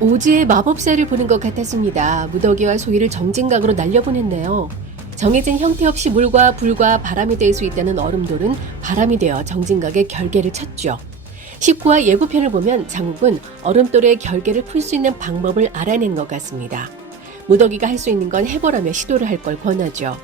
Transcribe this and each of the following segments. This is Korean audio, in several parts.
오즈의 마법사를 보는 것 같았습니다. 무더기와 소위를 정진각으로 날려보냈네요. 정해진 형태 없이 물과 불과 바람이 될 수 있다는 얼음돌은 바람이 되어 정진각의 결계를 쳤죠. 19화 예고편을 보면 장욱은 얼음돌의 결계를 풀 수 있는 방법을 알아낸 것 같습니다. 무더기가 할 수 있는 건 해보라며 시도를 할 걸 권하죠.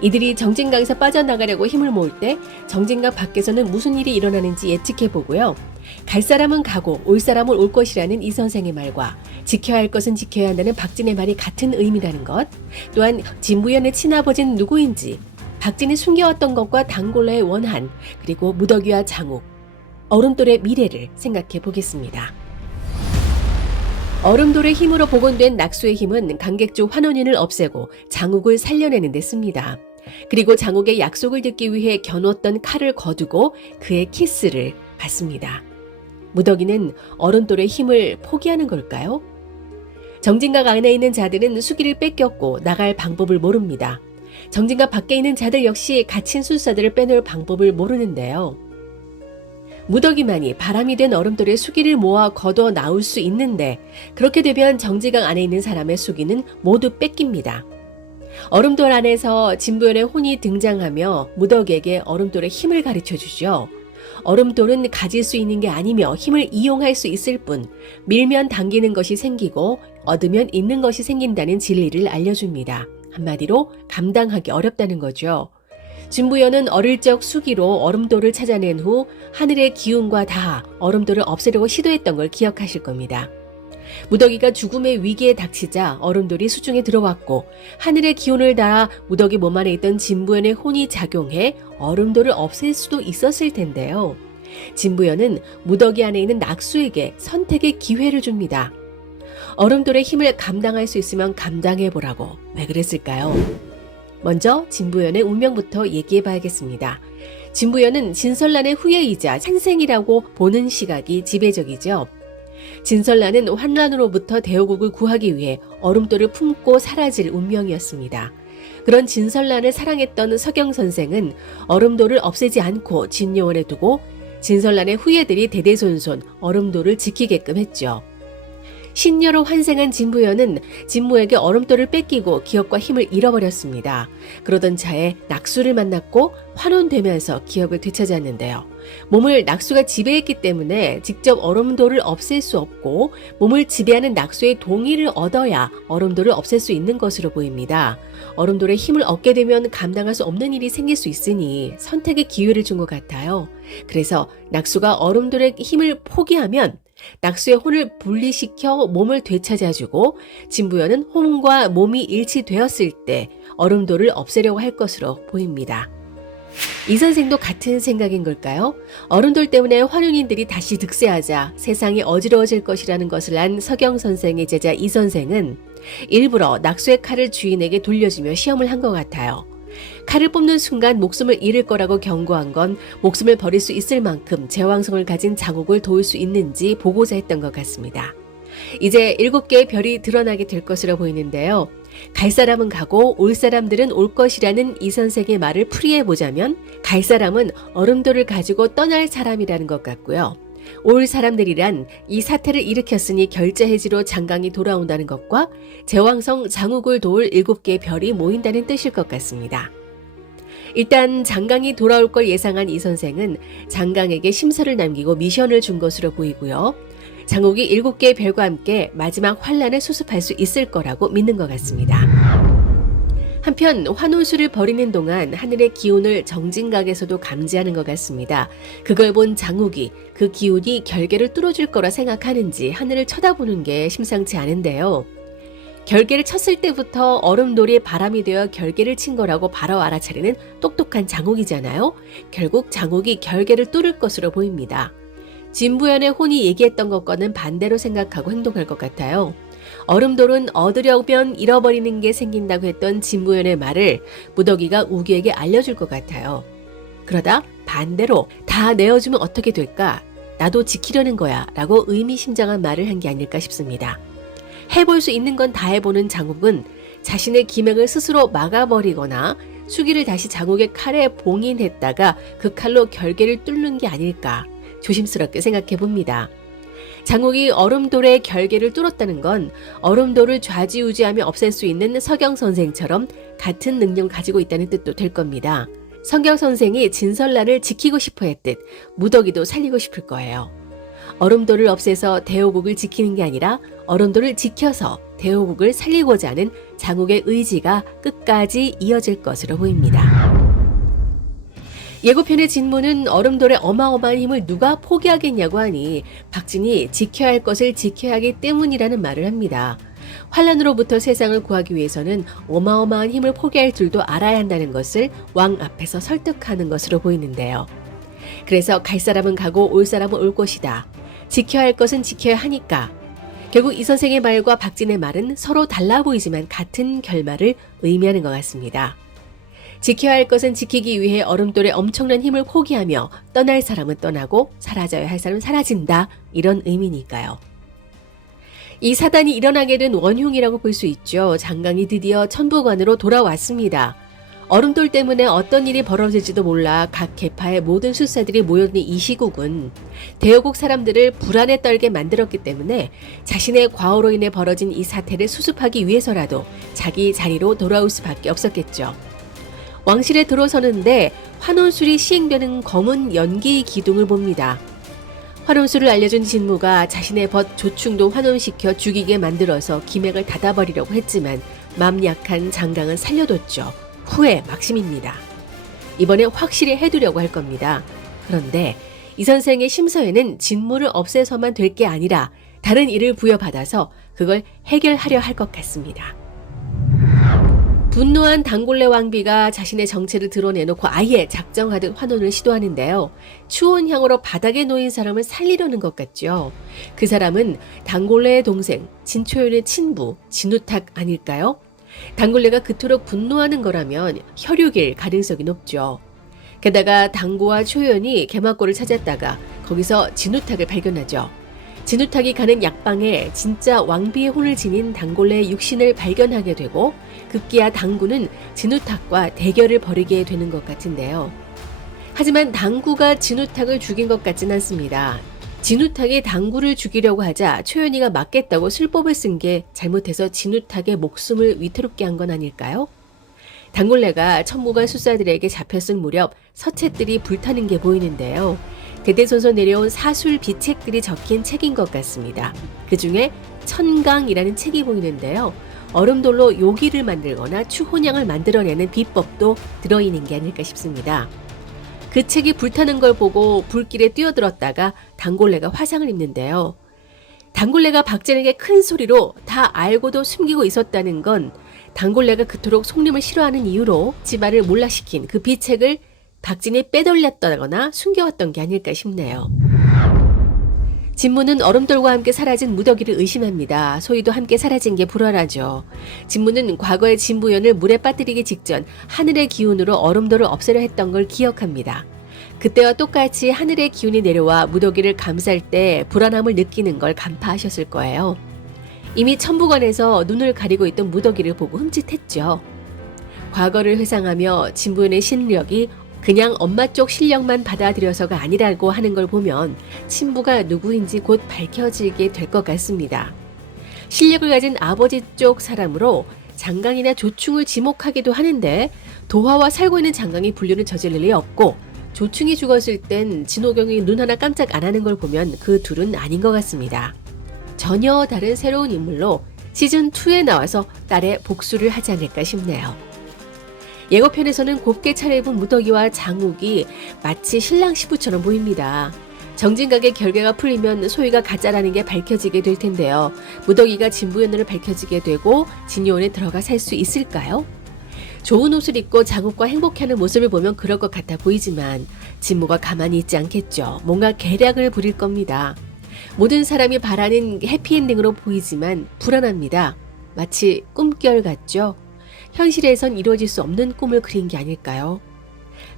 이들이 정진각에서 빠져나가려고 힘을 모을 때 정진각 밖에서는 무슨 일이 일어나는지 예측해보고요. 갈 사람은 가고 올 사람은 올 것이라는 이 선생의 말과 지켜야 할 것은 지켜야 한다는 박진의 말이 같은 의미라는 것, 또한 진부연의 친아버지는 누구인지, 박진이 숨겨왔던 것과 단골러의 원한, 그리고 무더기와 장욱, 얼음돌의 미래를 생각해 보겠습니다. 얼음돌의 힘으로 복원된 낙수의 힘은 강객조 환원인을 없애고 장욱을 살려내는 데 씁니다. 그리고 장욱의 약속을 듣기 위해 겨누었던 칼을 거두고 그의 키스를 받습니다. 무더기는 얼음돌의 힘을 포기하는 걸까요? 정진각 안에 있는 자들은 수기를 뺏겼고 나갈 방법을 모릅니다. 정진각 밖에 있는 자들 역시 갇힌 술사들을 빼놓을 방법을 모르는데요. 무더기만이 바람이 된 얼음돌의 수기를 모아 걷어 나올 수 있는데 그렇게 되면 정진각 안에 있는 사람의 수기는 모두 뺏깁니다. 얼음돌 안에서 진부연의 혼이 등장하며 무더기에게 얼음돌의 힘을 가르쳐주죠. 얼음돌은 가질 수 있는 게 아니며 힘을 이용할 수 있을 뿐 밀면 당기는 것이 생기고 얻으면 잃는 것이 생긴다는 진리를 알려줍니다. 한마디로 감당하기 어렵다는 거죠. 진부연은 어릴 적 수기로 얼음돌을 찾아낸 후 하늘의 기운과 다 얼음돌을 없애려고 시도했던 걸 기억하실 겁니다. 무더기가 죽음의 위기에 닥치자 얼음돌이 수중에 들어왔고 하늘의 기운을 따라 무더기 몸 안에 있던 진부연의 혼이 작용해 얼음돌을 없앨 수도 있었을 텐데요. 진부연은 무더기 안에 있는 낙수에게 선택의 기회를 줍니다. 얼음돌의 힘을 감당할 수 있으면 감당해보라고. 왜 그랬을까요? 먼저 진부연의 운명부터 얘기해봐야겠습니다. 진부연은 진설란의 후예이자 찬생이라고 보는 시각이 지배적이죠. 진설란은 환란으로부터 대오국을 구하기 위해 얼음돌을 품고 사라질 운명이었습니다. 그런 진설란을 사랑했던 서경선생은 얼음돌을 없애지 않고 진요원에 두고 진설란의 후예들이 대대손손 얼음돌을 지키게끔 했죠. 신녀로 환생한 진부연은 진무에게 얼음돌을 뺏기고 기억과 힘을 잃어버렸습니다. 그러던 차에 낙수를 만났고 환원되면서 기억을 되찾았는데요. 몸을 낙수가 지배했기 때문에 직접 얼음돌을 없앨 수 없고 몸을 지배하는 낙수의 동의를 얻어야 얼음돌을 없앨 수 있는 것으로 보입니다. 얼음돌의 힘을 얻게 되면 감당할 수 없는 일이 생길 수 있으니 선택의 기회를 준 것 같아요. 그래서 낙수가 얼음돌의 힘을 포기하면 낙수의 혼을 분리시켜 몸을 되찾아주고 진부연은 혼과 몸이 일치되었을 때 얼음돌을 없애려고 할 것으로 보입니다. 이 선생도 같은 생각인 걸까요? 얼음돌 때문에 환운인들이 다시 득세하자 세상이 어지러워질 것이라는 것을 안 서경 선생의 제자 이 선생은 일부러 낙수의 칼을 주인에게 돌려주며 시험을 한 것 같아요. 칼을 뽑는 순간 목숨을 잃을 거라고 경고한 건 목숨을 버릴 수 있을 만큼 제왕성을 가진 장욱을 도울 수 있는지 보고자 했던 것 같습니다. 이제 7개의 별이 드러나게 될 것으로 보이는데요. 갈 사람은 가고 올 사람들은 올 것이라는 이 선생의 말을 풀이해보자면 갈 사람은 얼음돌을 가지고 떠날 사람이라는 것 같고요. 올 사람들이란 이 사태를 일으켰으니 결자해지로 장강이 돌아온다는 것과 제왕성 장욱을 도울 7개의 별이 모인다는 뜻일 것 같습니다. 일단 장강이 돌아올 걸 예상한 이 선생은 장강에게 심서를 남기고 미션을 준 것으로 보이고요. 장욱이 7개의 별과 함께 마지막 환란을 수습할 수 있을 거라고 믿는 것 같습니다. 한편 환혼수를 벌이는 동안 하늘의 기운을 정진각에서도 감지하는 것 같습니다. 그걸 본 장욱이 그 기운이 결계를 뚫어줄 거라 생각하는지 하늘을 쳐다보는 게 심상치 않은데요. 결계를 쳤을 때부터 얼음돌이 바람이 되어 결계를 친 거라고 바로 알아차리는 똑똑한 장욱이잖아요. 결국 장욱이 결계를 뚫을 것으로 보입니다. 진부연의 혼이 얘기했던 것과는 반대로 생각하고 행동할 것 같아요. 얼음돌은 얻으려면 잃어버리는 게 생긴다고 했던 진부연의 말을 무더기가 우기에게 알려줄 것 같아요. 그러다 반대로 다 내어주면 어떻게 될까? 나도 지키려는 거야 라고 의미심장한 말을 한 게 아닐까 싶습니다. 해볼 수 있는 건 다 해보는 장욱은 자신의 기명을 스스로 막아버리거나 수기를 다시 장욱의 칼에 봉인했다가 그 칼로 결계를 뚫는 게 아닐까 조심스럽게 생각해 봅니다. 장욱이 얼음돌의 결계를 뚫었다는 건 얼음돌을 좌지우지하며 없앨 수 있는 서경 선생처럼 같은 능력을 가지고 있다는 뜻도 될 겁니다. 서경 선생이 진설란을 지키고 싶어 했듯 무더기도 살리고 싶을 거예요. 얼음돌을 없애서 대호국을 지키는 게 아니라 얼음돌을 지켜서 대호국을 살리고자 하는 장욱의 의지가 끝까지 이어질 것으로 보입니다. 예고편의 진무는 얼음돌의 어마어마한 힘을 누가 포기하겠냐고 하니 박진이 지켜야 할 것을 지켜야 하기 때문이라는 말을 합니다. 환란으로부터 세상을 구하기 위해서는 어마어마한 힘을 포기할 줄도 알아야 한다는 것을 왕 앞에서 설득하는 것으로 보이는데요. 그래서 갈 사람은 가고 올 사람은 올 것이다. 지켜야 할 것은 지켜야 하니까. 결국 이 선생의 말과 박진의 말은 서로 달라 보이지만 같은 결말을 의미하는 것 같습니다. 지켜야 할 것은 지키기 위해 얼음돌의 엄청난 힘을 포기하며 떠날 사람은 떠나고 사라져야 할 사람은 사라진다. 이런 의미니까요. 이 사단이 일어나게 된 원흉이라고 볼 수 있죠. 장강이 드디어 천부관으로 돌아왔습니다. 얼음돌 때문에 어떤 일이 벌어질지도 몰라 각 계파의 모든 술사들이 모여든 이 시국은 대여국 사람들을 불안에 떨게 만들었기 때문에 자신의 과오로 인해 벌어진 이 사태를 수습하기 위해서라도 자기 자리로 돌아올 수밖에 없었겠죠. 왕실에 들어서는데 환원술이 시행되는 검은 연기 기둥을 봅니다. 환원술을 알려준 진무가 자신의 벗 조충도 환원시켜 죽이게 만들어서 기맥을 닫아버리려고 했지만 맘 약한 장강은 살려뒀죠. 후회 막심입니다. 이번에 확실히 해두려고 할 겁니다. 그런데 이 선생의 심서에는 진무를 없애서만 될 게 아니라 다른 일을 부여받아서 그걸 해결하려 할 것 같습니다. 분노한 단골레 왕비가 자신의 정체를 드러내놓고 아예 작정하듯 환원을 시도하는데요. 추운 향으로 바닥에 놓인 사람을 살리려는 것 같죠. 그 사람은 단골레의 동생, 진초연의 친부, 진우탁 아닐까요? 단골레가 그토록 분노하는 거라면 혈육일 가능성이 높죠. 게다가 당구와 초연이 개막골을 찾았다가 거기서 진우탁을 발견하죠. 진우탁이 가는 약방에 진짜 왕비의 혼을 지닌 단골레의 육신을 발견하게 되고 급기야 당구는 진우탁과 대결을 벌이게 되는 것 같은데요. 하지만 당구가 진우탁을 죽인 것 같진 않습니다. 진우탁이 당구를 죽이려고 하자 초연이가 맞겠다고 술법을 쓴 게 잘못해서 진우탁의 목숨을 위태롭게 한 건 아닐까요? 단골레가 천무관 술사들에게 잡혔을 무렵 서책들이 불타는 게 보이는데요. 대대손손 내려온 사술 비책들이 적힌 책인 것 같습니다. 그 중에 천강이라는 책이 보이는데요. 얼음돌로 요기를 만들거나 추혼향을 만들어내는 비법도 들어있는 게 아닐까 싶습니다. 그 책이 불타는 걸 보고 불길에 뛰어들었다가 단골레가 화상을 입는데요. 단골레가 박진에게 큰 소리로 다 알고도 숨기고 있었다는 건 단골레가 그토록 속림을 싫어하는 이유로 집안을 몰락시킨 그 비책을 박진이 빼돌렸다거나 숨겨왔던 게 아닐까 싶네요. 진무는 얼음돌과 함께 사라진 무더기를 의심합니다. 소희도 함께 사라진 게 불안하죠. 진무는 과거의 진부연을 물에 빠뜨리기 직전 하늘의 기운으로 얼음돌을 없애려 했던 걸 기억합니다. 그때와 똑같이 하늘의 기운이 내려와 무더기를 감쌀 때 불안함을 느끼는 걸 간파하셨을 거예요. 이미 천부관에서 눈을 가리고 있던 무더기를 보고 흠칫했죠. 과거를 회상하며 진부연의 신력이 그냥 엄마 쪽 실력만 받아들여서가 아니라고 하는 걸 보면 친부가 누구인지 곧 밝혀지게 될 것 같습니다. 실력을 가진 아버지 쪽 사람으로 장강이나 조충을 지목하기도 하는데 도화와 살고 있는 장강이 불륜을 저질 일이 없고 조충이 죽었을 땐 진호경이 눈 하나 깜짝 안 하는 걸 보면 그 둘은 아닌 것 같습니다. 전혀 다른 새로운 인물로 시즌2에 나와서 딸의 복수를 하지 않을까 싶네요. 예고편에서는 곱게 차려입은 무더기와 장욱이 마치 신랑 신부처럼 보입니다. 정진각의 결계가 풀리면 소희가 가짜라는 게 밝혀지게 될 텐데요. 무더기가 진부연으로 밝혀지게 되고 진요원에 들어가 살 수 있을까요? 좋은 옷을 입고 장욱과 행복해하는 모습을 보면 그럴 것 같아 보이지만 진무가 가만히 있지 않겠죠. 뭔가 계략을 부릴 겁니다. 모든 사람이 바라는 해피엔딩으로 보이지만 불안합니다. 마치 꿈결 같죠? 현실에선 이루어질 수 없는 꿈을 그린 게 아닐까요?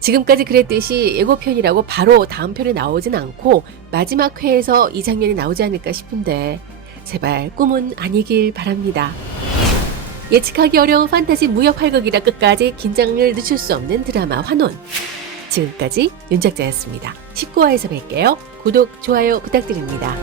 지금까지 그랬듯이 예고편이라고 바로 다음 편에 나오진 않고 마지막 회에서 이 장면이 나오지 않을까 싶은데 제발 꿈은 아니길 바랍니다. 예측하기 어려운 판타지 무협 활극이라 끝까지 긴장을 늦출 수 없는 드라마 환혼. 지금까지 윤작자였습니다. 19화에서 뵐게요. 구독, 좋아요 부탁드립니다.